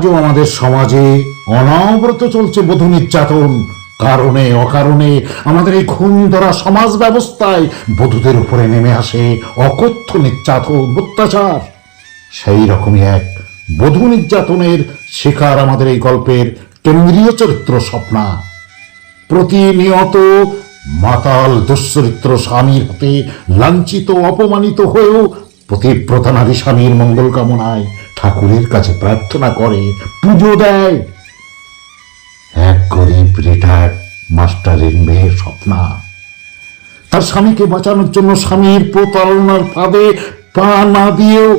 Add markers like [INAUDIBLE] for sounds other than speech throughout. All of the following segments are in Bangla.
আজও আমাদের সমাজে অনবরত চলছে বধূ নির্যাতন। কারণে, অকারণে আমাদের এই খুন ধরা সমাজ ব্যবস্থায় বধূদের উপরে নেমে আসে অকথ্য নির্যাতন, অত্যাচার। সেই রকমই এক বধূ নির্যাতনের শিকার আমাদের এই গল্পের কেন্দ্রীয় চরিত্র স্বপ্না। প্রতিনিয়ত মাতাল, দুশ্চরিত্র স্বামীর হাতে লাঞ্ছিত, অপমানিত হয়েও প্রতিব্রতা নারী স্বামীর মঙ্গল কামনায় ঠাকুরের কাছে প্রার্থনা করে, পুজো দেয়। এক গরিব রিটায়ার্ড মাস্টারের মেয়ের স্বপ্না। তার স্বামীকে বাঁচানোর জন্য স্বামীর প্রতারণার ফাঁদে পা না দিয়েও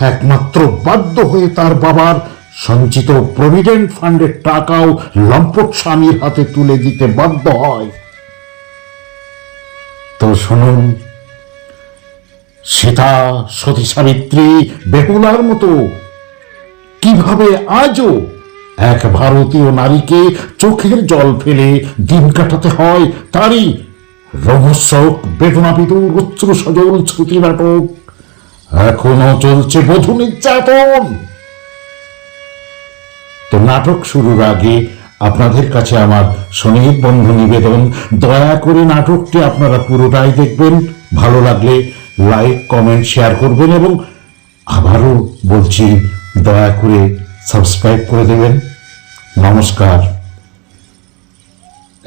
একমাত্র বাধ্য হয়ে তার বাবার সঞ্চিত প্রভিডেন্ট ফান্ডের টাকাও লম্পট স্বামীর হাতে তুলে দিতে বাধ্য হয়। তো শুনুন, সীতা সতী সাবিত্রী বেহুলার মতো কীভাবে আজও এক ভারতীয় নারীকে চোখের জল ফেলে দিন কাটাতে হয়, তারই রহস্যক বেদনাবিদুর উচ্চ সজল স্মৃতি নাটক। এখনও চলছে বধূ নির্যাতন। তো নাটক শুরুর আগে আপনাদের কাছে আমার সনিহিত বন্ধু নিবেদন। দয়া করে নাটকটি আপনারা পুরোটাই দেখবেন। ভালো লাগলে লাইক কমেন্ট শেয়ার করবেন এবং আবারও বলছি দয়া করে সাবস্ক্রাইব করে দেবেন। নমস্কার।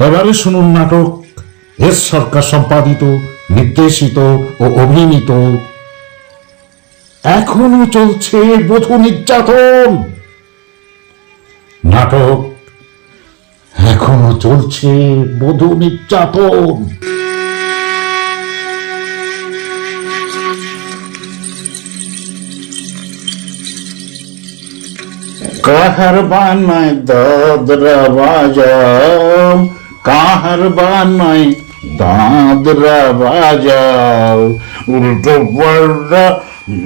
এবারে শুনুন নাটক। এস সরকার সম্পাদিত, নির্দেশিত ও অভিনীত। এখনও চলছে বধূ নির্যাতন। নাটক। এখনও চলছে বধূ নির্যাতন। কাহার বানায় দাদরা বাজাও কাহার বানায় দাদরা বাজাও উল্টো পাল্টা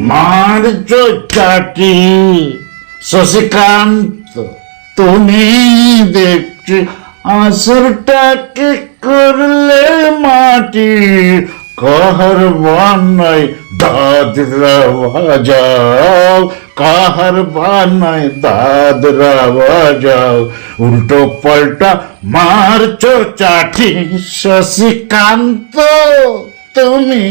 মারছ চাটি শশিকান্ত তুমি দেখছি আসরটাকে করলে মাটি কাহার বানায় দাদরা বাজাও? কাহার বানায় দাদরা বাজাও? উল্টো পাল্টা মারছো চাটি শশিকান্ত তুমি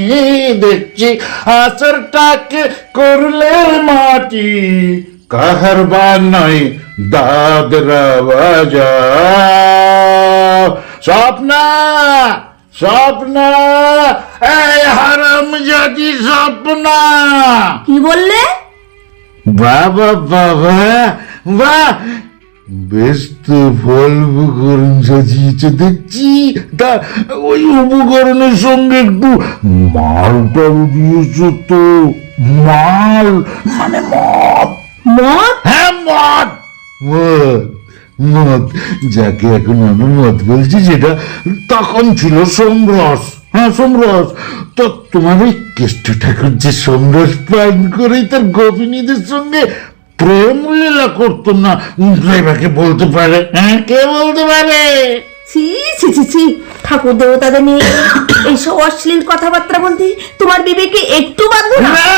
দেখছি আসরটাকে করলে মাটি। কাহার বানাই দাদরা বাজাও? স্বপ্না! স্বপ্না এই হারাম জাতি স্বপ্না। কি বললে? বাবা বাবা বা বেশ তো ফল উপকরণ সাজিয়েছে দেখছি। তা ওই উপকরণের সঙ্গে একটু মালটাও দিয়েছ তো। মাল মানে মদ। মদ? হ্যাঁ মদ। মদ মদ যাকে এখন আমি মদ বলছি যেটা তখন ছিল সোমরস হ্যাঁ সোমরস তো তোমার ওই কেষ্ট ঠাকুর যে সোমরস পান করে তার গোপিনীদের সঙ্গে প্রেম লীলা করতো না। ড্রাইভারকে বলতে পারে হ্যাঁ কে বলতে পারে? ছি ছি ছি ছি ঠাকুর দেবতাদের নিয়ে এইসব অশ্লীল কথাবার্তা বলতে তোমার বিবেকে একটু বাধ্য না? না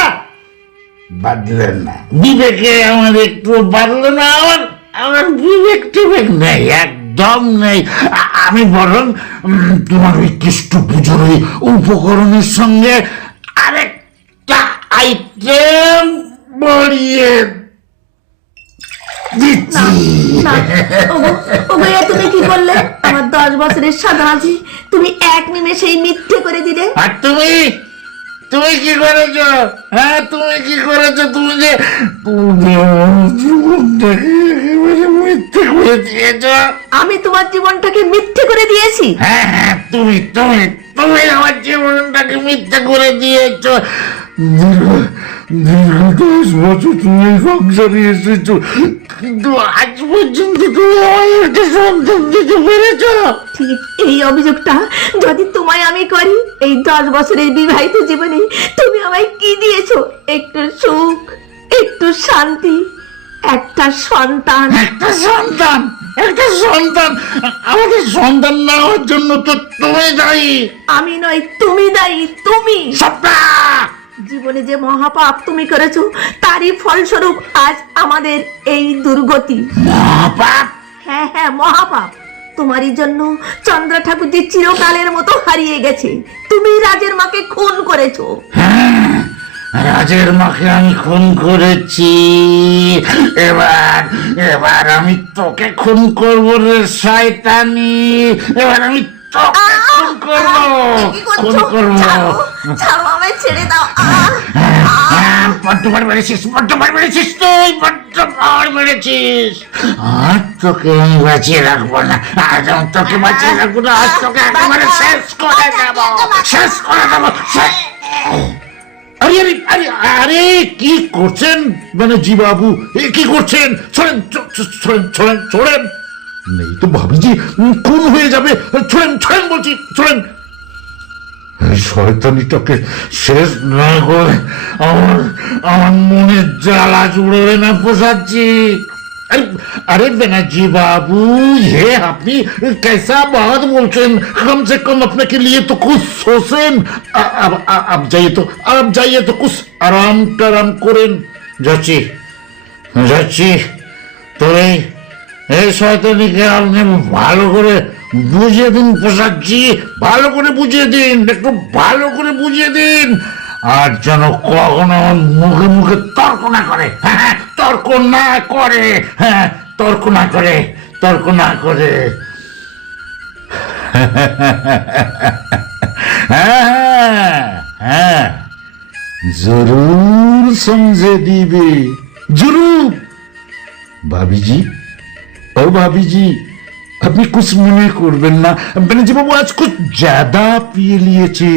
বাদলেন না। বিবেকে আমার একটু বাদলো না আমার আমার বিবেক টিবেক নেই একদম নেই। আমি বরং তোমার ওই কৃষ্ণ পুজোর ওই উপকরণের সঙ্গে আরেকটা আইটেম এ তুমি কি করলে? আমার দশ বছরের সাদা আছে। তুমি এক নিমেষেই মিথ্যে করে দিলে। আর তুমি তুমি কি করেছ? হ্যাঁ তুমি কি করেছ? তুমি যে মিথ্যে করে দিয়েছ। আমি তোমার জীবনটাকে মিথ্যে করে দিয়েছি। হ্যাঁ হ্যাঁ তুমি তুমি তুমি আমার জীবনটাকে মিথ্যে করে দিয়েছ। দীর্ঘ দশ বছর তুমি এই সংসারে এসেছ কিন্তু আজ পর্যন্ত তুমি আমার একটা সন্তান দিতে পেরেছ ঠিক এই অভিযোগটা যদি তোমায় আমি করি এই দশ বছরের বিবাহিত জীবনে তুমি আমায় কি দিয়েছ? একটু সুখ একটু শান্তি একটা সন্তান। একটা সন্তান একটা সন্তান। আমাদের সন্তান না হওয়ার জন্য তো তুমি দায়ী। আমি নয় তুমি দায়ী তুমি। সপ্তাহ জীবনে যে মহাপাপ তুমি করেছ তারই ফলস্বরূপ আজ আমাদের এই দুর্গতি। মহাপাপ? হ্যাঁ হ্যাঁ মহাপাপ। তোমারই জন্য চন্দ্র ঠাকুরজি চিরকালের মতো হারিয়ে গেছে। তুমি রাজের মাকে খুন করেছ। রাজের মাকে আমি খুন করেছি। এবার এবার আমি তোকে খুন করব রে শয়তানি। এবার আমি খুন করব কি খুন করব ছাড়ো, ছাড়ো আমায় ছেড়ে দাও! হ্যাঁ, বড্ড মেরেছিস বড্ড মেরেছিস তুই বড্ড মেরেছিস আর তোকে আমি বাঁচিয়ে রাখব না তোকে বাঁচিয়ে রাখব না তোকে একেবারে শেষ করে দেবো শেষ করে দেবো আরে আরে আরে আরে কি করছেন মানে জি বাবু এ কি করছেন ছোড়েন ছোড়েন ছোড়েন ছোড়েন নেই। তো ভাবি খুন হয়ে যাবে। ছোড়েন ছোড়েন বলছি, ছোড়েন। শয়তানিটাকে শেষ না করে আমার আমার মনে জ্বালা জুড়বে না পোষাচ্ছি अरे बेनाजी बाबू ये আপনি कैसा बात बोलছেন कम से कम अपने के তো तो कुछ सोचें अब अब जाइए तो अब जाइए तो कुछ आराम যাচ্ছি যাচ্ছি। তোরে এই শয়তানিকে আপনি ভালো করে বুঝিয়ে দিন, পোষাচ্ছি। ভালো করে বুঝিয়ে দিন, একটু ভালো করে বুঝিয়ে দিন। আর যেন কখনো মুখে মুখে তর্ক না করে। হ্যাঁ তর্ক না করে। হ্যাঁ তর্ক না করে, তর্ক না করে। হ্যাঁ হ্যাঁ জরুর সমঝে দিবে। জরুর। ভাবি জি ও ভাবি জি আপনি কুছ মনে করবেন না। বেনজি বাবু আজ কুছ জ্যাদা পিয়ে লিয়েছে।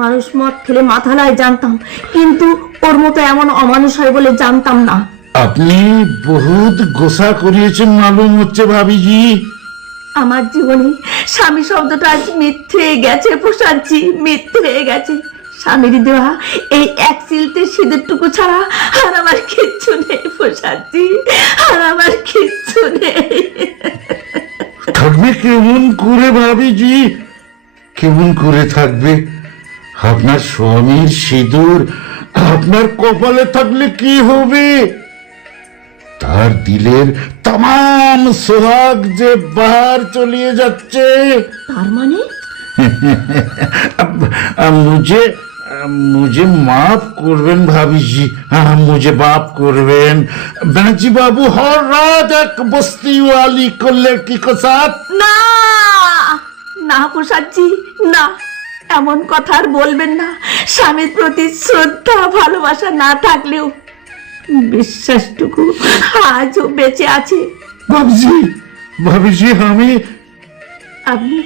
মানুষ মদ খেলে মাথা লাই জানতাম কিন্তু ওর মতো এমন অমানুষ হয় বলে জানতাম না। আপনি বহুত গোসা করিয়েছেন মালুম হচ্ছে ভাবিজি। আমার জীবনে স্বামী শব্দটা আজ মিথ্যে গেছে প্রসাদজি মিথ্যে হয়ে গেছে। স্বামীর দেওয়া এই এক সিলতে ছাড়া আর আমার কিচ্ছু নেই আর আমার কিচ্ছু নেই। থাকবে কেমন করে ভাবিজি? কেমন করে থাকবে? আপনার স্বামীর সিঁদুর আপনার কপালে থাকলে কি হবে? তার দিলের তাম সোহাগ যে বাহার চলিয়ে যাচ্ছে। তার মানে? মুঝে মাফ করবেন ভাবিজি মুঝে মাফ করবেন। ব্যানার্জি বাবু হর রাত এক বস্তিওয়ালি করলে কি কোসাত না! না প্রসাদজি না। এমন কথা আর বলবেন না। স্বামীর প্রতি শ্রদ্ধা ভালোবাসা না থাকলেও বিশ্বাসটুকু আজও বেঁচে আছে। ভাবজি ভাবজি আমি আপনি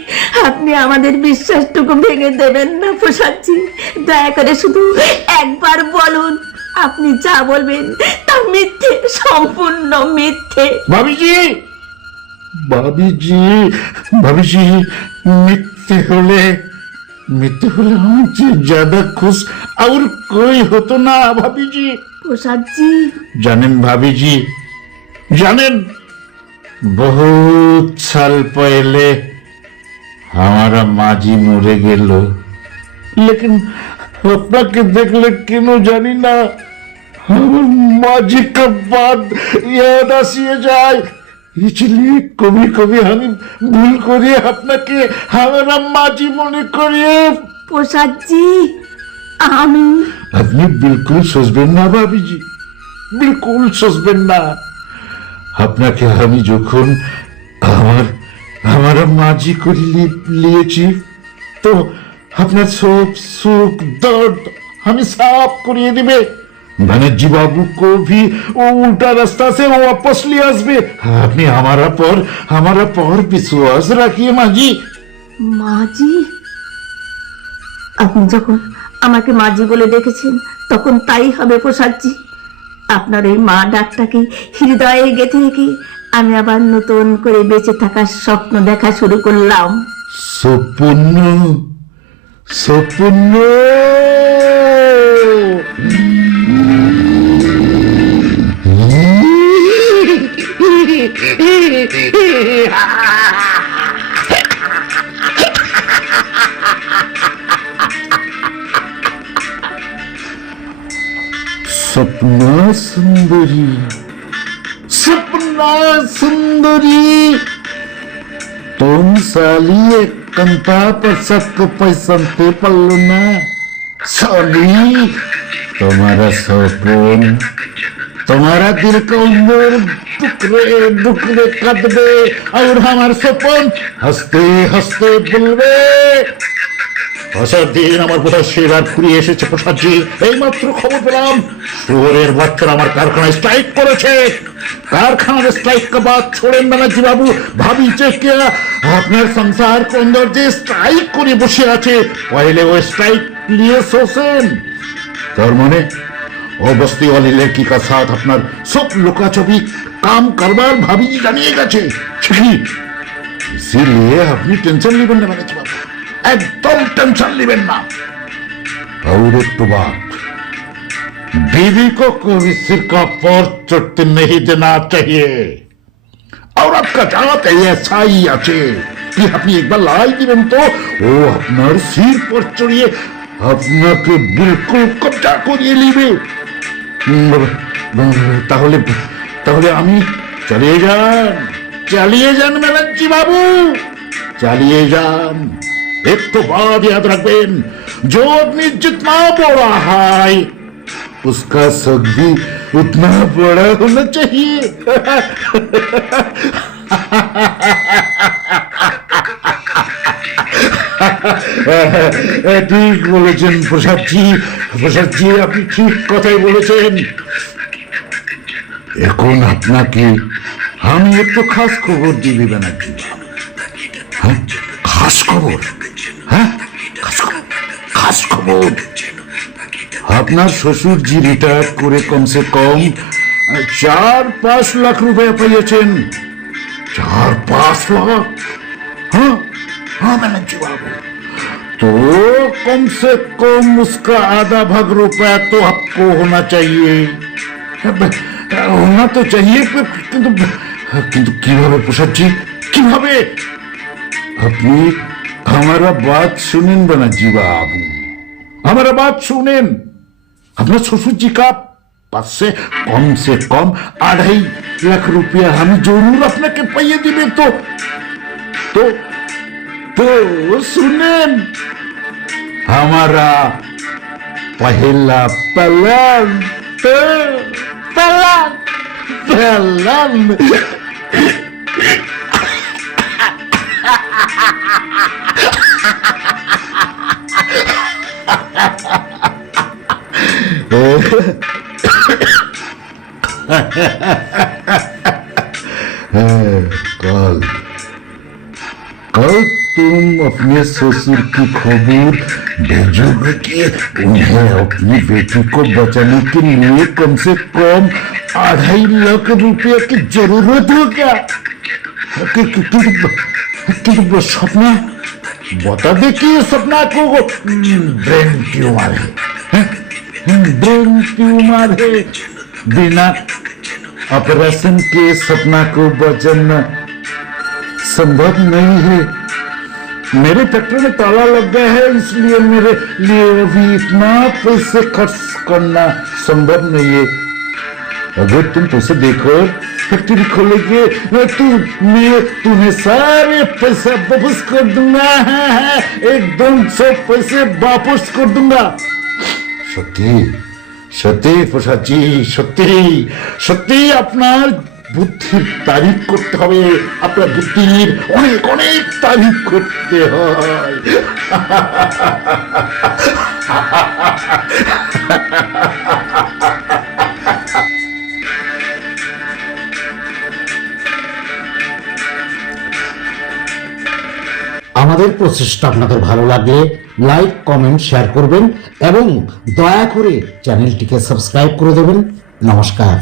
আপনি আমাদের বিশ্বাসটুকু ভেঙে দেবেন না প্রসাদজি। দয়া করে শুধু একবার বলুন আপনি যা বলবেন তা মিথ্যে সম্পূর্ণ মিথ্যে। ভাবিজি ভাবিজি ভাবিজি মিথ্যে হলে মিথ্যে হলে যে হতো না ভাবিজি? প্রসাদজি। জানেন ভাবিজি জানেন বহুত সাল পয়লে हमारा মাঝি মরে গেল लेकिन আপনাকে দেখলে কেন জানি না আমার মাঝি का बात याद আসিয়ে যায় इसलिए कभी कभी আমি ভুল করে আপনাকে हमारा মাঝি মনে করিয়ে প্রসাদজি আমি আপনি বিলকুল সজবেন না ভাবিজি বিলকুল সজবেন না আপনাকে আমি যখন আমার আমার মাঝি করে লি- লিয়েছি তো আপনার সব সুখ দর্দ আমি সাফ করিয়ে দিবে ব্যানার্জি বাবু को भी वो उल्टा रास्ता से वो वापस ले আসবে আপনি हमारा पर हमारा पर विश्वास রাখিয়ে মাঝি মাঝি আপনি যখন আমাকে মাঝি বলে ডেকেছেন তখন তাই হবে প্রসাদজি আপনার এই মা ডাকটাকে হৃদয়ে গেঁথে রেখে আমি আবার নতুন করে বেঁচে থাকার স্বপ্ন দেখা শুরু করলাম। স্বপ্ন? সুন্দরী। कला सुंदरी, तुम साली कंता पर सक पैसन पे पल्लू साली, तुम्हारा सपन, तुम्हारा दिल को उम्र दुखरे दुखरे कदबे, और हमारे सपन हँसते हँसते बुलवे আসার দিন, আমার বোধহয় সেবার ফুরিয়ে এসেছে প্রসাদজি এই খবর পেলাম, শুয়োরের বাচ্চারা আমার কারখানায় স্ট্রাইক করেছে। কারখানার স্ট্রাইক কা বাদ ছোড়েন ব্যানার্জি বাবু ভাবি চেকিয়া আপনার সংসার কন্দর যে স্ট্রাইক করে বসে আছে? পহলে ওই স্ট্রাইক নিয়ে শোষেন তার মানে ও অলিলে কি লড়কি আপনার সব লোকাছবি কাম কারবার ভাবি জানিয়ে গেছে। ইসিলিয়ে আপনি টেনশন নেবেন না ব্যানার্জি বাবু। একদম টেনশন নেবেন না और एक तो बात बीवी को कभी सिर का पर चढ़ते नहीं देना चाहिए औरत का জাত এই এসাই আছে কি আপনি একবার লাই দিবেন তো ও আপনার সির পর চড়িয়ে আপনাকে বিলকুল কবজা করিয়ে নিবে উম, তাহলে তাহলে আমি চালিয়ে যান চালিয়ে যান ব্যানার্জি বাবু চালিয়ে যান एक तो बात याद रखबेन जो आदमी जितना बड़ा है उसका सुख भी उतना बड़ा होना चाहिए ঠিক বলেছেন প্রসাদজি প্রসাদজি আপনি ঠিক কথাই বলেছেন এখন আপনাকে আমি একটু খাস খবর দিবি ব্যানার্জি হ্যাঁ খাস খবর হ্যাঁ খাস খবর খাস খবর আপনার শ্বশুর জি রিটায়ার করে কমসে কম চার পাঁচ লাখ রুপয়ে পেয়েছেন चार पाँच लाख हाँ हाँ मैंने बाबू तो कम से कम उसका आधा भाग रुपया तो आपको होना चाहिए होना तो चाहिए पर- কিন্তু কিন্তু কিভাবে প্রসাদজি কিভাবে আপনি हमारा बात सुनें जीवा बाबू हमारा बात सुनें अपना ससुर जी का पास से कम से कम अढ़ाई लाख रुपया हम ज़रूर अपने के पहिए दिबे तो। तो तो सुनें हमारा पहला पलन तो पलन पलन कल। कल तुम अपने ससुर की खबर भेजोगे कि उन्हें अपनी बेटी को बचाने के लिए कम से कम अढ़ाई लाख रुपए की ज़रूरत हो क्या? सपना? बता दे कि सपना को ब्रेन ट्यूमर है? ट्यूमर बिना ऑपरेशन के सपना को बचाना संभव नहीं है। मेरे फैक्ट्री में ताला लग गया है, इसलिए मेरे लिए अभी इतना पैसे खर्च करना संभव नहीं है। अगर तुम पैसे देकर फैक्ट्री खोलोगे तू, मैं तुम्हें सारे पैसे वापस कर दूँगा। एकदम सब पैसे वापस कर दूँगा। সত্যি সত্যি প্রসাদজি, সত্যি সত্যি আপনার বুদ্ধির তারিফ করতে হবে। আপনার বুদ্ধির অনেক অনেক তারিফ করতে হয়। [LAUGHS] আমাদের প্রচেষ্টা আপনাদের ভালো লাগলে লাইক কমেন্ট শেয়ার করবেন এবং দয়া করে চ্যানেলটিকে সাবস্ক্রাইব করে দেবেন। নমস্কার।